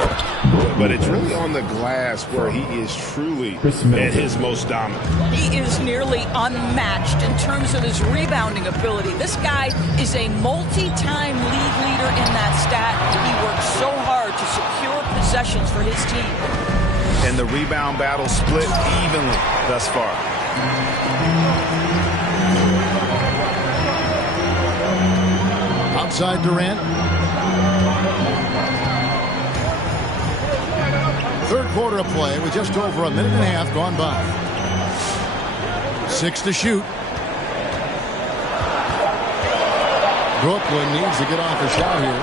but it's really on the glass where he is truly at his most dominant. He is nearly unmatched in terms of his rebounding ability. This guy is a multi-time league leader in that stat. He works so hard to secure possessions for his team. And the rebound battle split evenly thus far. Outside Durant. Third quarter of play with just over a minute and a half gone by. 6 to shoot. Brooklyn needs to get off a shot here.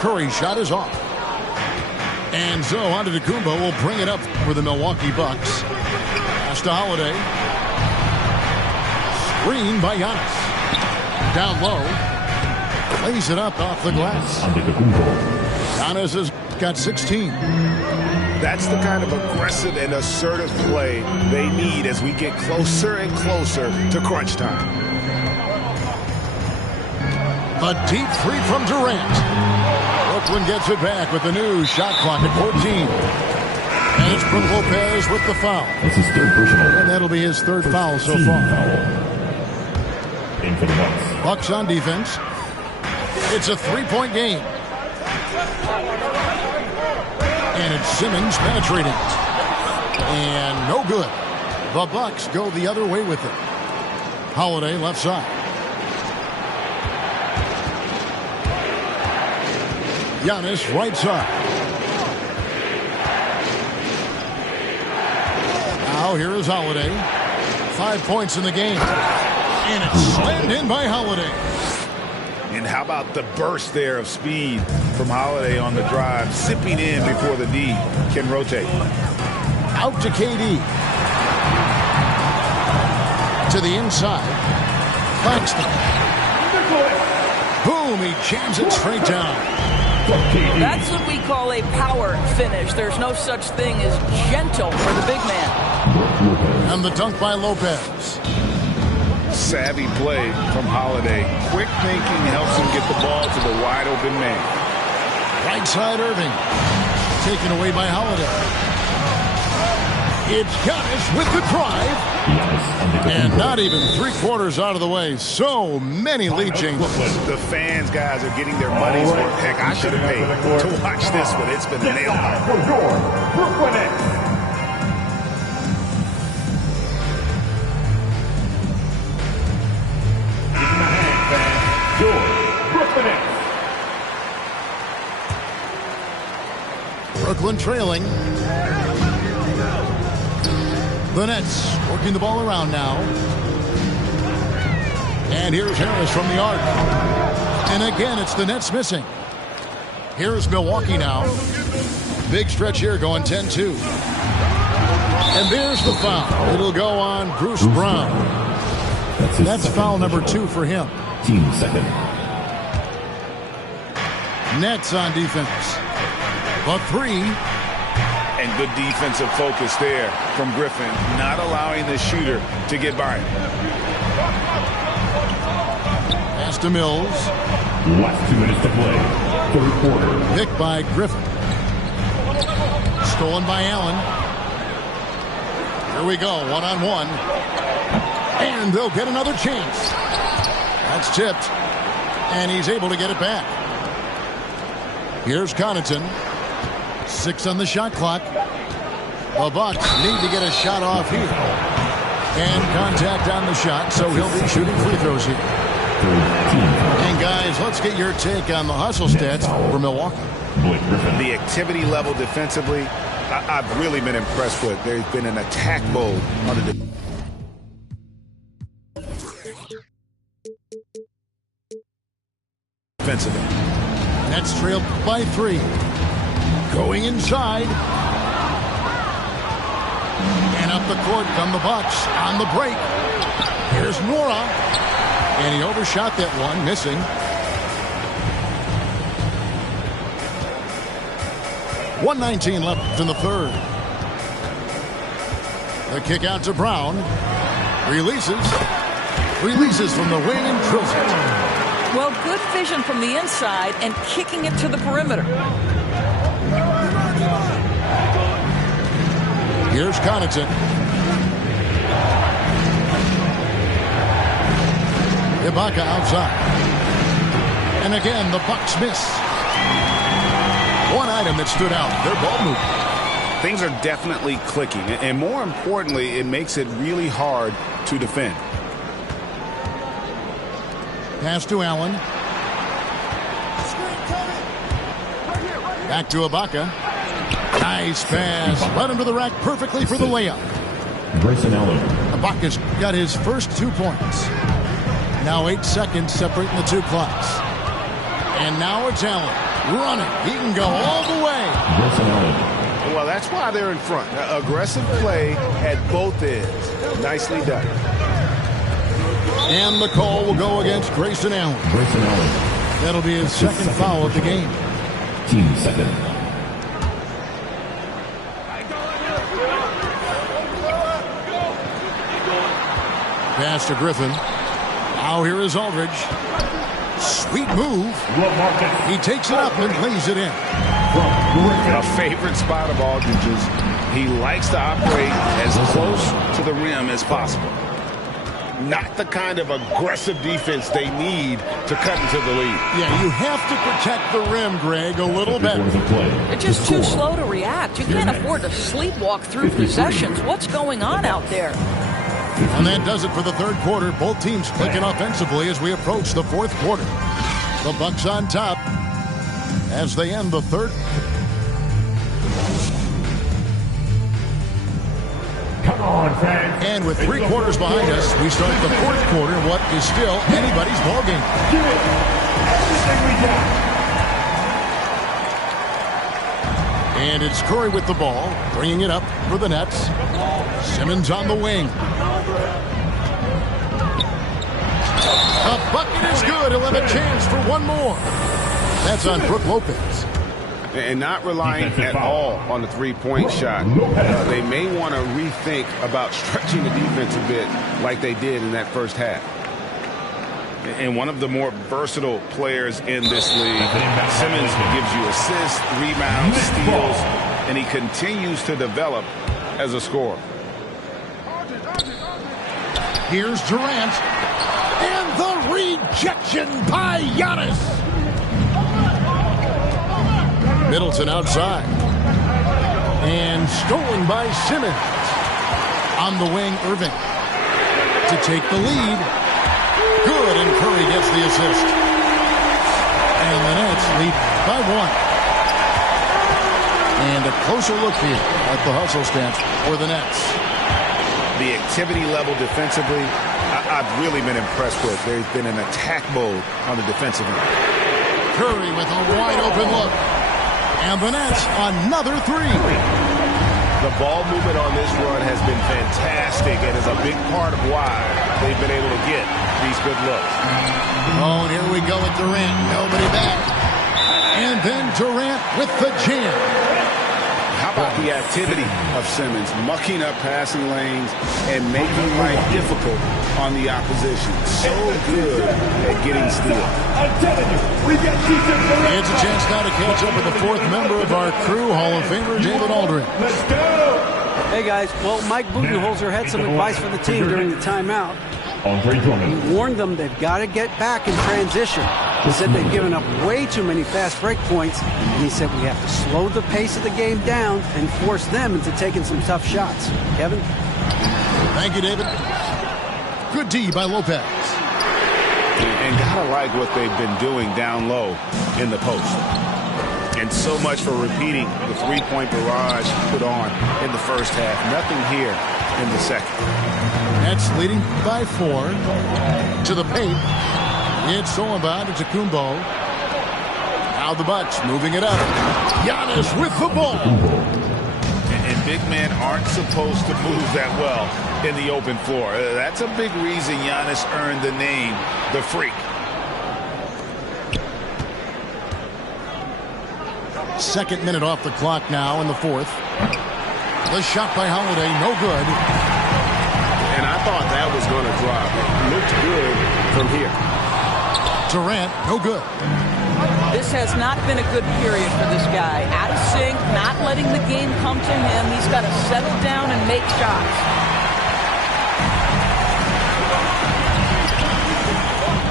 Curry's shot is off. And so Antetokounmpo will bring it up for the Milwaukee Bucks. Pass to Holiday. Screen by Giannis. Down low. Lays it up off the glass. Giannis has got 16. That's the kind of aggressive and assertive play they need as we get closer and closer to crunch time. A deep three from Durant. Brooklyn gets it back with the new shot clock at 14. And it's Brook Lopez with the foul. That's his third personal. And that'll be his third foul so far. In for the Bucks. Bucks on defense. It's a three-point game. And it's Simmons penetrating. And no good. The Bucks go the other way with it. Holiday left side. Giannis right side. Now here is Holiday. 5 points in the game. And it's slammed in by Holiday. And how about the burst there of speed from Holiday on the drive, zipping in before the D can rotate. Out to KD. To the inside. Claxton. Boom. Boom, he jams it straight down. That's what we call a power finish. There's no such thing as gentle for the big man. And the dunk by Lopez. Savvy play from Holiday. Quick thinking helps him get the ball to the wide open man. Right side Irving. Taken away by Holiday. It's Giannis with the drive. And not even 3/4 out of the way. So many lead changes. The fans, guys, are getting their money's worth. Heck, I should have paid to watch this one. It's been a nail biter. Brooklyn trailing. The Nets working the ball around now. And here's Harris from the arc. And again, it's the Nets missing. Here's Milwaukee now. Big stretch here going 10-2. And there's the foul. It'll go on Bruce Brown. That's foul number 2 for him. Team second. Nets on defense. A 3. And good defensive focus there from Griffin, not allowing the shooter to get by him. Pass to Mills. Last 2 minutes to play. Third quarter. Pick by Griffin. Stolen by Allen. Here we go, one-on-one. And they'll get another chance. That's tipped. And he's able to get it back. Here's Connaughton. 6 on the shot clock. The Bucks need to get a shot off here. And contact on the shot, so he'll be shooting free throws here. And guys, let's get your take on the hustle stats for Milwaukee. The activity level defensively, I've really been impressed with. There's been an attack mode on the defensive end. Nets trailed by 3. Going inside. And up the court come the Bucks on the break. Here's Nora. And he overshot that one, missing. .119 left in the third. The kick out to Brown. Releases from the wing and drills it. Well, good vision from the inside and kicking it to the perimeter. Here's Connaughton. Ibaka outside. And again, the Bucks miss. One item that stood out, their ball movement. Things are definitely clicking. And more importantly, it makes it really hard to defend. Pass to Allen. Back to Ibaka. Nice pass. Led him to the rack perfectly for the layup. Grayson Allen. Ibaka's got his first 2 points. Now 8 seconds separating the 2 clocks. And now it's Allen running. He can go all the way. Grayson Allen. Well, that's why they're in front. Aggressive play at both ends. Nicely done. And the call will go against Grayson Allen. Grayson Allen. That'll be his second foul of the game. Team second. Pass to Griffin. Now here is Aldridge. Sweet move. He takes it up and lays it in. A favorite spot of Aldridge's. He likes to operate as close to the rim as possible. Not the kind of aggressive defense they need to cut into the lead. Yeah, you have to protect the rim, Greg, a little better. They're just too slow to react. You can't afford to sleepwalk through possessions. What's going on out there? And that does it for the third quarter. Both teams clicking offensively as we approach the fourth quarter. The Bucks on top as they end the third. Come on, fans. And with 3 quarters behind us, we start the fourth quarter, what is still anybody's ballgame. Give it everything we got. And it's Curry with the ball, bringing it up for the Nets. Simmons on the wing. The bucket is good. He'll have a chance for one more. That's on Brook Lopez. And not relying at all on the three-point shot. They may want to rethink about stretching the defense a bit like they did in that first half. And one of the more versatile players in this league. Simmons gives you assists, rebounds, steals, and he continues to develop as a scorer. Here's Durant. And the rejection by Giannis. Middleton outside. And stolen by Simmons. On the wing, Irving. To take the lead. Good, and Curry gets the assist. And the Nets lead by one. And a closer look here at the hustle stance for the Nets. The activity level defensively, I've really been impressed with. There's been an attack mode on the defensive end. Curry with a wide open look. And the Nets, another three. The ball movement on this run has been fantastic and is a big part of why they've been able to get these good looks. Oh, and here we go with Durant. Nobody back. And then Durant with the jam. How about the activity of Simmons, mucking up passing lanes and making life difficult on the opposition. So good at getting steals. It's a chance now to catch up with the fourth member of our crew, Hall of Famer David Aldridge. Hey, guys. Well, Mike Budenholzer had some advice for the team during the timeout. He warned them they've got to get back in transition. He said they've given up way too many fast break points, and he said we have to slow the pace of the game down and force them into taking some tough shots. Kevin? Thank you, David. Good D by Lopez. And gotta like what they've been doing down low in the post. And so much for repeating the three-point barrage put on in the first half. Nothing here in the second. Nets leading by 4 to the paint. It's Solomon to Tacumbo. Now the Bucks moving it up. Giannis with the ball. And big men aren't supposed to move that well in the open floor. That's a big reason Giannis earned the name, the Freak. Second minute off the clock now in the fourth. The shot by Holiday, no good. And I thought that was going to drop. It looked good from here. Durant, no good. This has not been a good period for this guy. Out of sync, not letting the game come to him. He's got to settle down and make shots.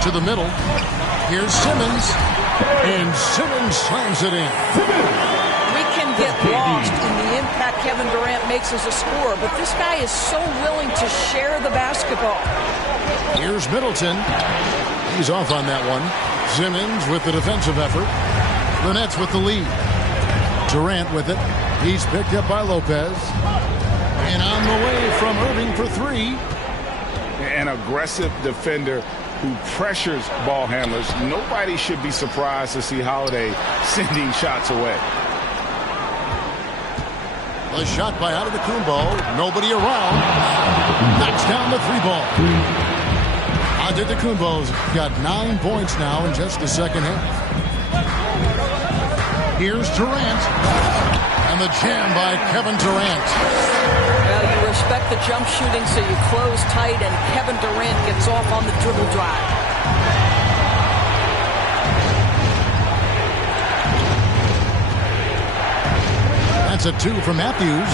To the middle. Here's Simmons. And Simmons slams it in. We can get lost in the impact Kevin Durant makes as a scorer, but this guy is so willing to share the basketball. Here's Middleton. He's off on that one. Simmons with the defensive effort. The Nets with the lead. Durant with it. He's picked up by Lopez. And on the way from Irving for three. An aggressive defender who pressures ball handlers. Nobody should be surprised to see Holiday sending shots away. The shot by Antetokounmpo. Nobody around. Knocks down the three ball. Antetokounmpo's got 9 points now in just the second half. Here's Durant. And the jam by Kevin Durant. Well, you respect the jump shooting, so you close tight, and Kevin Durant gets off on the dribble drive. That's a 2 for Matthews.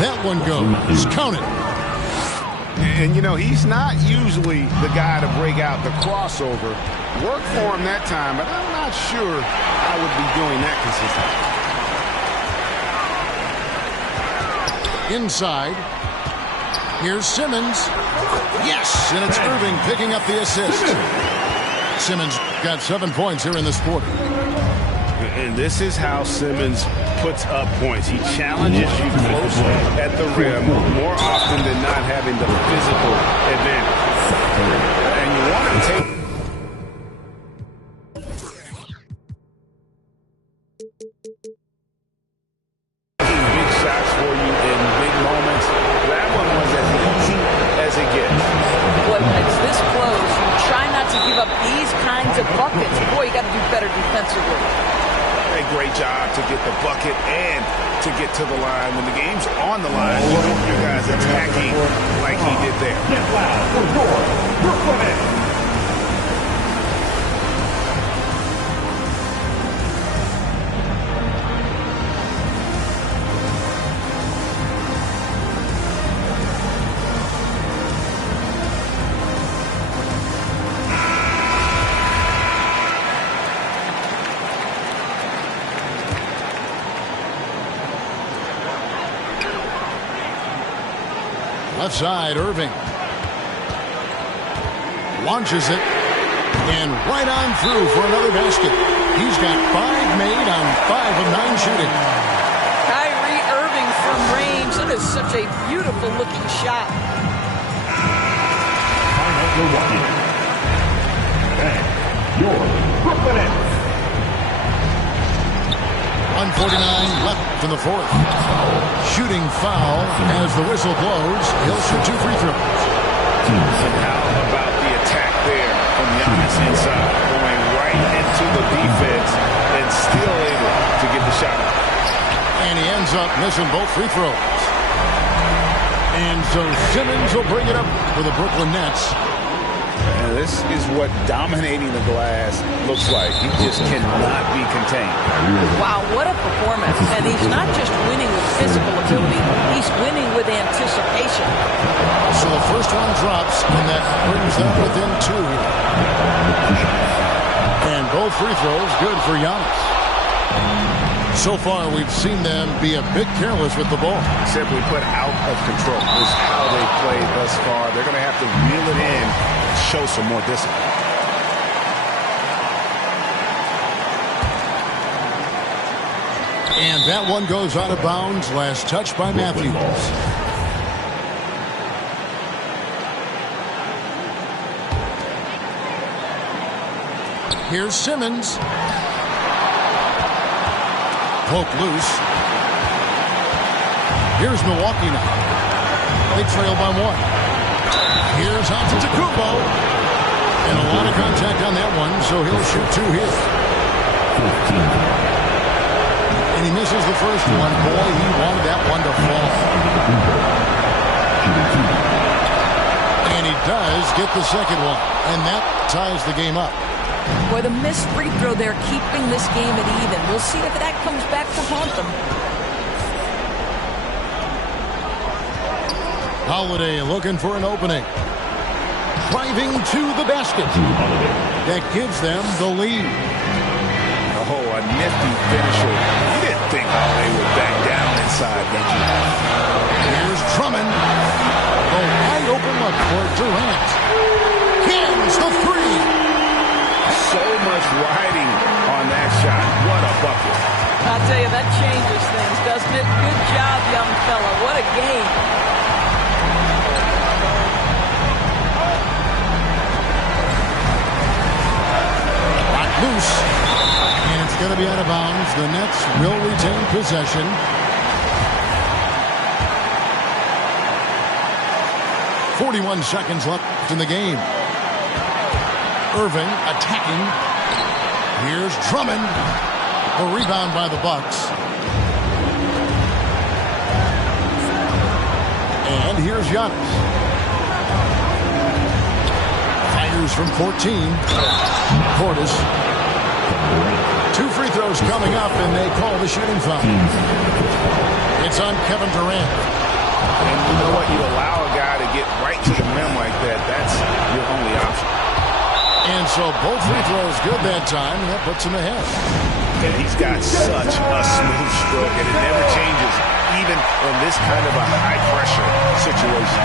That one goes. Count it. And, you know, he's not usually the guy to break out the crossover. Worked for him that time, but I'm not sure I would be doing that consistently. Inside. Here's Simmons. Yes, and it's Irving picking up the assist. Simmons got 7 points here in this quarter. And this is how Simmons puts up points. He challenges you close at the rim more often than not, having the physical advantage. And you want to take big shots for you in big moments. That one was as easy as it gets. When it's this close, great job to get the bucket and to get to the line. When the game's on the line, you want your guys attacking like he did there. Get loud for your Brooklyn Nets. Left side, Irving. Launches it. And right on through for another basket. He's got 5 made on 5 of 9 shooting. Kyrie Irving from range. That is such a beautiful looking shot. Your Brooklyn Nets. 1:49 left in the fourth. Shooting foul as the whistle blows. He'll shoot 2 free throws. And how about the attack there from Giannis inside, going right into the defense and still able to get the shot up. And he ends up missing both free throws. And so Simmons will bring it up for the Brooklyn Nets. And this is what dominating the glass looks like. He just cannot be contained. Wow, what a performance. And he's not just winning with physical ability, he's winning with anticipation. So the first one drops, and that brings them within 2 here. And both free throws good for Giannis. So far, we've seen them be a bit careless with the ball. Simply put, out of control is how they played thus far. They're going to have to reel it in and show some more discipline. And that one goes out of bounds. Last touch by Matthews. Here's Simmons. Poke loose. Here's Milwaukee now. They trail by 1. Here's Antetokounmpo. And a lot of contact on that one, so he'll shoot 2 here. And he misses the first one. Boy, he wanted that one to fall. And he does get the second one. And that ties the game up. Boy, the missed free throw there, keeping this game at even. We'll see if that comes back to haunt them. Holiday looking for an opening. Driving to the basket. That gives them the lead. Oh, a nifty finisher. You didn't think Holiday would back down inside, did you? Here's Drummond. A wide open look for Durant. Here's the 3. So much riding on that shot. What a bucket. I'll tell you, that changes things, doesn't it? Good job, young fella. What a game. Locked loose. And it's going to be out of bounds. The Nets will retain possession. .41 seconds left in the game. Irving attacking. Here's Drummond. A rebound by the Bucks. And here's Giannis. Fires from 14. Portis. 2 free throws coming up, and they call the shooting foul. It's on Kevin Durant. And you know what? You allow a guy to get right to the rim like that. That's your only option. And so both free throws good that time, and that puts him ahead. And he's got such a smooth stroke, and it never changes, even in this kind of a high-pressure situation.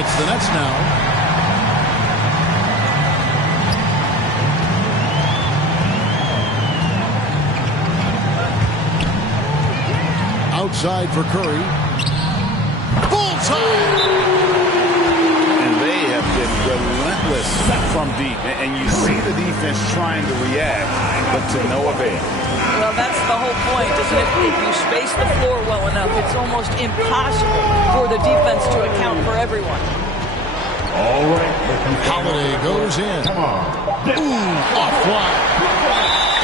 It's the Nets now. Outside for Curry. Bullseye! Relentless from deep, and you see the defense trying to react, but to no avail. Well, that's the whole point, isn't it? If you space the floor well enough, it's almost impossible for the defense to account for everyone. All right. Holiday goes in. Come on. Ooh, off wide.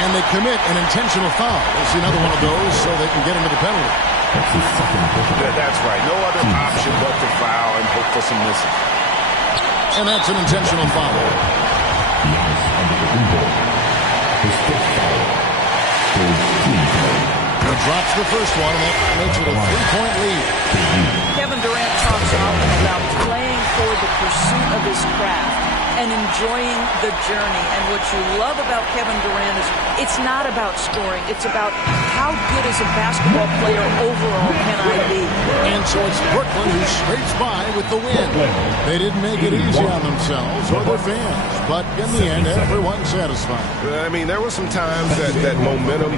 And they commit an intentional foul. We'll see another one of those so they can get into the penalty. That's right. No other option but to foul and hope for some misses. And that's an intentional foul. He drops the first one, and that makes it a 3-point lead. Kevin Durant talks often about playing for the pursuit of his craft and enjoying the journey. And what you love about Kevin Durant is it's not about scoring. It's about how good as a basketball player overall can I be. And so it's Brooklyn who scrapes by with the win. They didn't make it easy on themselves or their fans, but in the end, everyone's satisfied. I mean, there were some times that momentum